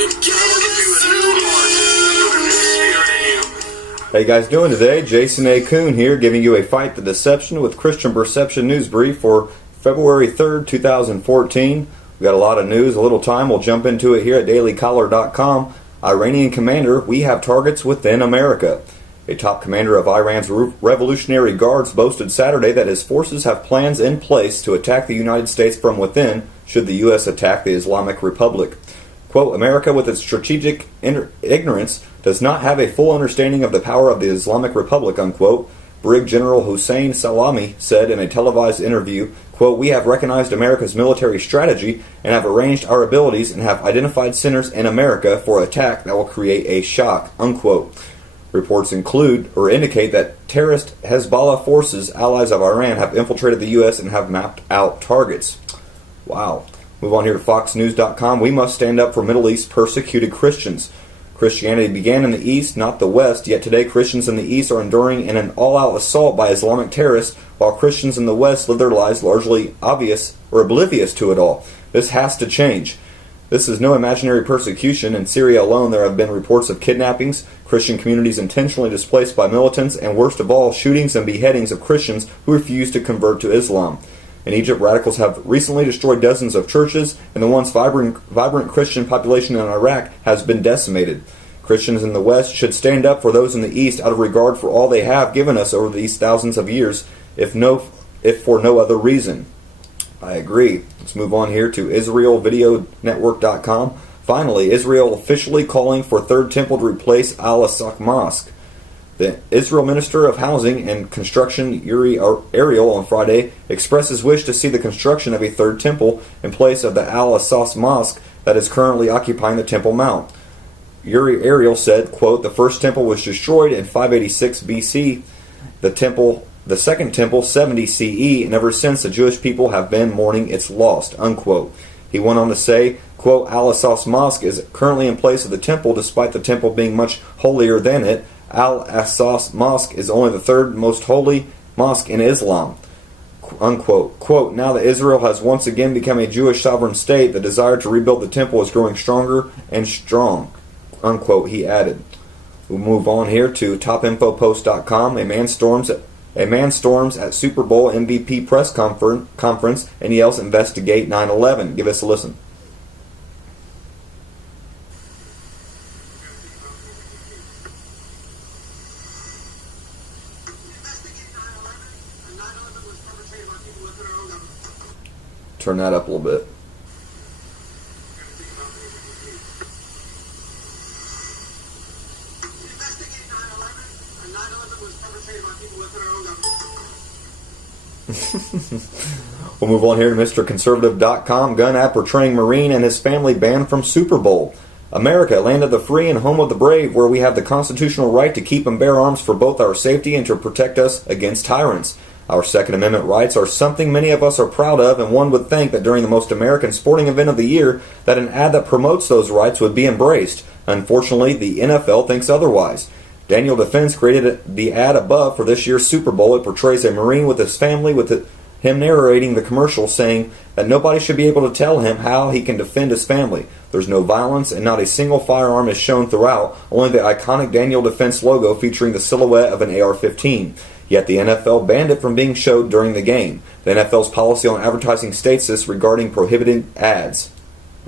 How you guys doing today? Jason A. Kuhn here, giving you a Fight the Deception with Christian Perception news brief for February 3rd, 2014. We got a lot of news, a little time. We'll jump into it here at dailycaller.com. Iranian commander, we have targets within America. A top commander of Iran's Revolutionary Guards boasted Saturday that his forces have plans in place to attack the United States from within should the U.S. attack the Islamic Republic. Quote, America, with its strategic ignorance, does not have a full understanding of the power of the Islamic Republic, unquote. Brig General Hossein Salami said in a televised interview, quote, we have recognized America's military strategy and have arranged our abilities and have identified centers in America for attack that will create a shock, unquote. Reports indicate that terrorist Hezbollah forces, allies of Iran, have infiltrated the U.S. and have mapped out targets. Wow. Move on here to FoxNews.com. We must stand up for Middle East persecuted Christians. Christianity began in the East, not the West, yet today Christians in the East are enduring in an all-out assault by Islamic terrorists, while Christians in the West live their lives largely oblivious to it all. This has to change. This is no imaginary persecution. In Syria alone, there have been reports of kidnappings, Christian communities intentionally displaced by militants, and worst of all, shootings and beheadings of Christians who refuse to convert to Islam. In Egypt, radicals have recently destroyed dozens of churches, and the once vibrant Christian population in Iraq has been decimated. Christians in the West should stand up for those in the East out of regard for all they have given us over these thousands of years, if for no other reason. I agree. Let's move on here to IsraelVideoNetwork.com. Finally, Israel officially calling for Third Temple to replace Al-Aqsa Mosque. The Israel Minister of Housing and Construction, Uri Ariel, on Friday expressed his wish to see the construction of a third temple in place of the Al-Aqsa Mosque that is currently occupying the Temple Mount. Uri Ariel said, quote, the first temple was destroyed in 586 BC, the second temple 70 CE, and ever since the Jewish people have been mourning its loss, unquote. He went on to say, quote, Al-Aqsa Mosque is currently in place of the temple despite the temple being much holier than it. Al-Aqsa Mosque is only the third most holy mosque in Islam, unquote. Quote, now that Israel has once again become a Jewish sovereign state, the desire to rebuild the temple is growing stronger and strong, unquote, he added. We'll move on here to topinfopost.com. A man storms at Super Bowl MVP press conference and yells, investigate 9/11. Give us a listen. Turn that up a little bit. We'll move on here to MrConservative.com. Gun ad portraying Marine and his family banned from Super Bowl. America, land of the free and home of the brave, where we have the constitutional right to keep and bear arms for both our safety and to protect us against tyrants. Our Second Amendment rights are something many of us are proud of, and one would think that during the most American sporting event of the year, that an ad that promotes those rights would be embraced. Unfortunately, the NFL thinks otherwise. Daniel Defense created the ad above for this year's Super Bowl. It portrays a Marine with his family, with him narrating the commercial, saying that nobody should be able to tell him how he can defend his family. There's no violence, and not a single firearm is shown throughout, only the iconic Daniel Defense logo featuring the silhouette of an AR-15. Yet the NFL banned it from being showed during the game. The NFL's policy on advertising states this regarding prohibited ads.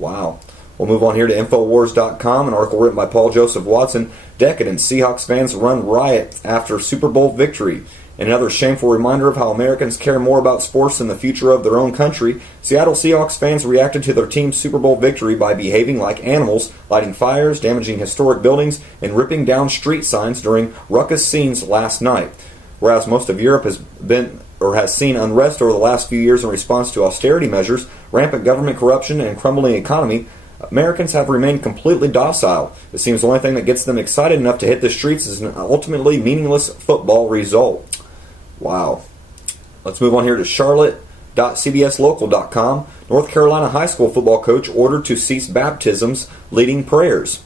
Wow. We'll move on here to Infowars.com, an article written by Paul Joseph Watson. Decadent Seahawks fans run riot after Super Bowl victory. Another shameful reminder of how Americans care more about sports than the future of their own country, Seattle Seahawks fans reacted to their team's Super Bowl victory by behaving like animals, lighting fires, damaging historic buildings, and ripping down street signs during ruckus scenes last night. Whereas most of Europe has seen unrest over the last few years in response to austerity measures, rampant government corruption, and crumbling economy, Americans have remained completely docile. It seems the only thing that gets them excited enough to hit the streets is an ultimately meaningless football result. Wow. Let's move on here to Charlotte.cbslocal.com. North Carolina high school football coach ordered to cease baptisms leading prayers.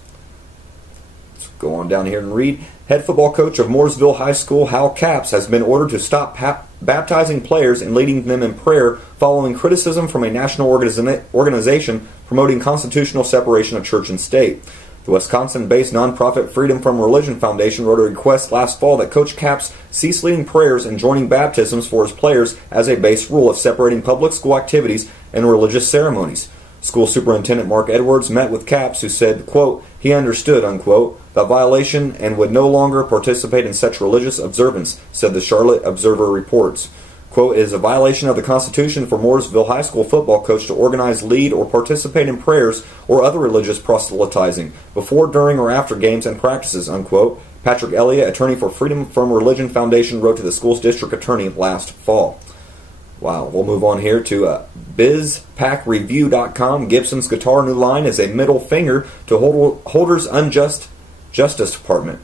Let's go on down here and read. Head football coach of Mooresville High School, Hal Capps, has been ordered to stop baptizing players and leading them in prayer following criticism from a national organization promoting constitutional separation of church and state. The Wisconsin-based nonprofit Freedom from Religion Foundation wrote a request last fall that Coach Capps cease leading prayers and joining baptisms for his players as a base rule of separating public school activities and religious ceremonies. School Superintendent Mark Edwards met with Capps, who said, quote, he understood, unquote, the violation and would no longer participate in such religious observance, said the Charlotte Observer reports. Quote, it is a violation of the Constitution for Mooresville High School football coach to organize, lead, or participate in prayers or other religious proselytizing before, during, or after games and practices, unquote. Patrick Elliott, attorney for Freedom from Religion Foundation, wrote to the school's district attorney last fall. Wow, we'll move on here to BizPackReview.com. Gibson's guitar new line is a middle finger to Holder's unjust Justice Department.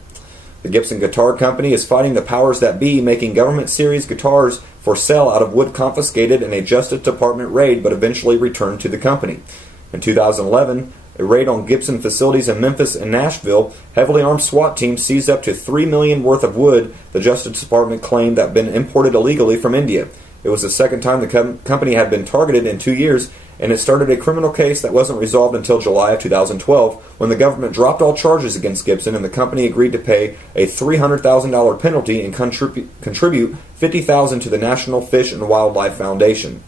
The Gibson Guitar Company is fighting the powers that be, making government series guitars for sale out of wood confiscated in a Justice Department raid, but eventually returned to the company. In 2011, a raid on Gibson facilities in Memphis and Nashville, heavily armed SWAT teams seized up to $3 million worth of wood the Justice Department claimed that had been imported illegally from India. It was the second time the company had been targeted in 2 years, and it started a criminal case that wasn't resolved until July of 2012, when the government dropped all charges against Gibson and the company agreed to pay a $300,000 penalty and contribute $50,000 to the National Fish and Wildlife Foundation.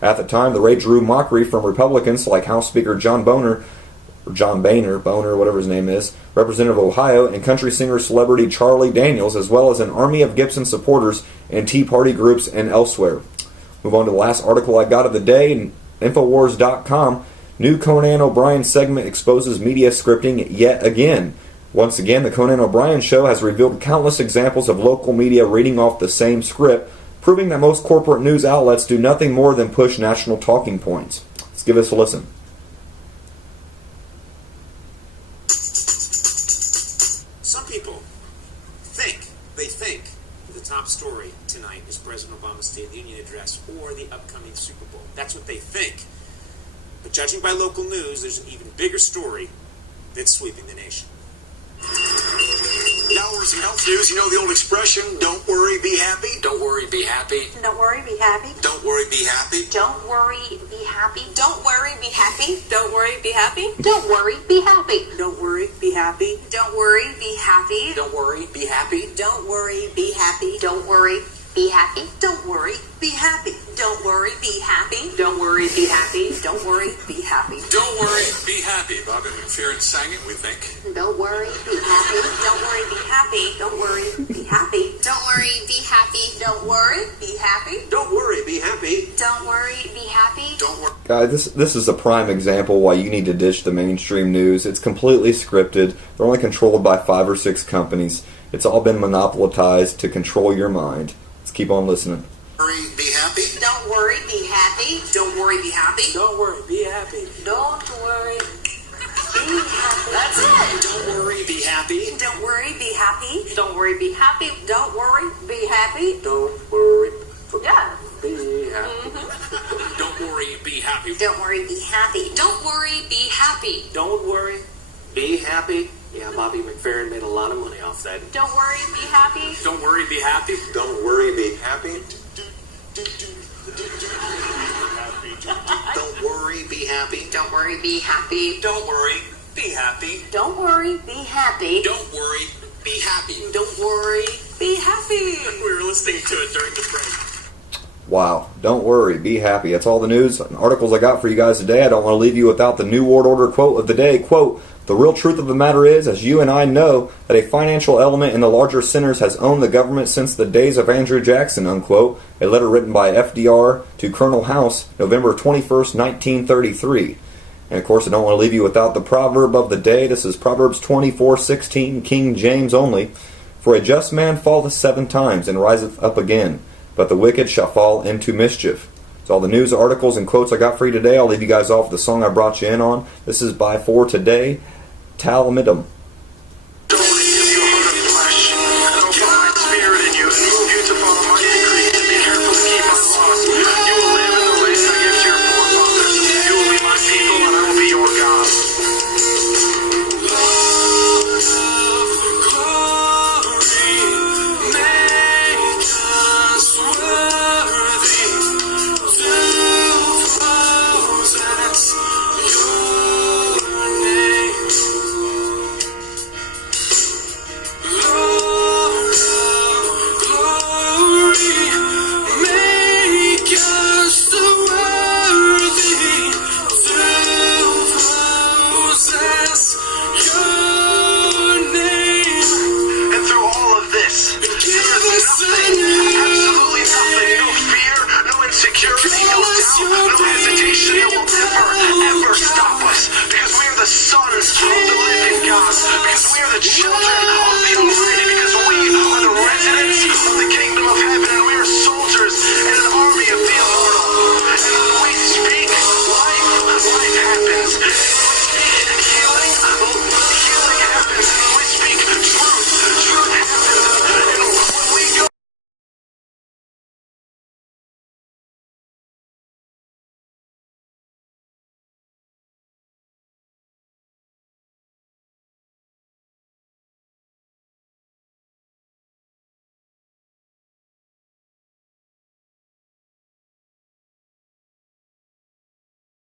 At the time, the raid drew mockery from Republicans like House Speaker John Boehner, whatever his name is, Representative of Ohio, and country singer celebrity Charlie Daniels, as well as an army of Gibson supporters and Tea Party groups and elsewhere. Move on to the last article I got of the day. Infowars.com, new Conan O'Brien segment exposes media scripting yet again. Once again, the Conan O'Brien show has revealed countless examples of local media reading off the same script, proving that most corporate news outlets do nothing more than push national talking points. Let's give this a listen. Some people think the top story tonight is President Obama's State of the Union address or the upcoming Super Bowl. That's what they think. But judging by local news, there's an even bigger story that's sweeping the nation. Now we're some health news. You know the old expression, don't worry, be happy? Don't worry, be happy. Don't worry, be happy. Don't worry, be happy. Don't worry, be happy. Don't worry, be happy. Don't worry, be happy. Don't worry, be happy. Don't worry, be happy. Don't worry, be happy. Don't worry, be happy. Don't worry, be happy. Don't worry, be happy. Don't worry, be happy. Don't worry, be happy. Don't worry, be happy. Don't worry, be happy. Don't worry, be happy. Bobby McFerrin sang it, we think. Don't worry, be happy. Don't worry, be happy. Don't worry, be happy. Don't worry, be happy. Don't worry, be happy. Don't worry, be happy. Don't worry, be happy. Don't worry. Guys, this is a prime example why you need to ditch the mainstream news. It's completely scripted. They're only controlled by 5 or 6 companies. It's all been monopolized to control your mind. Let's keep on listening. Worry, be happy. Don't worry, be happy. Don't worry, be happy. Don't worry, be happy. Don't worry, be happy. That's it. Don't worry, be happy. Don't worry, be happy. Don't worry, be happy. Don't worry, be happy. Don't worry, Yeah. be happy. Don't worry, be happy. Don't worry, be happy. Don't worry, be happy. Don't worry, be happy. Yeah, Bobby McFerrin made a lot of money off that. Don't worry, be happy. Don't worry, be happy. Don't worry, be happy. Don't worry, be happy. Don't worry, be happy. Don't worry, be happy. Don't worry, be happy. Don't worry, be happy. Don't worry, be happy. We were listening to it during the break. Wow. Don't worry. Be happy. That's all the news and articles I got for you guys today. I don't want to leave you without the New World Order quote of the day. Quote, the real truth of the matter is, as you and I know, that a financial element in the larger centers has owned the government since the days of Andrew Jackson, unquote. A letter written by FDR to Colonel House, November 21st, 1933. And of course, I don't want to leave you without the proverb of the day. This is Proverbs 24:16, King James only. For a just man falleth 7 times and riseth up again, but the wicked shall fall into mischief. That's all the news, articles, and quotes I got for you today. I'll leave you guys off with the song I brought you in on. This is by For Today, Talmidum. Your Because we are the children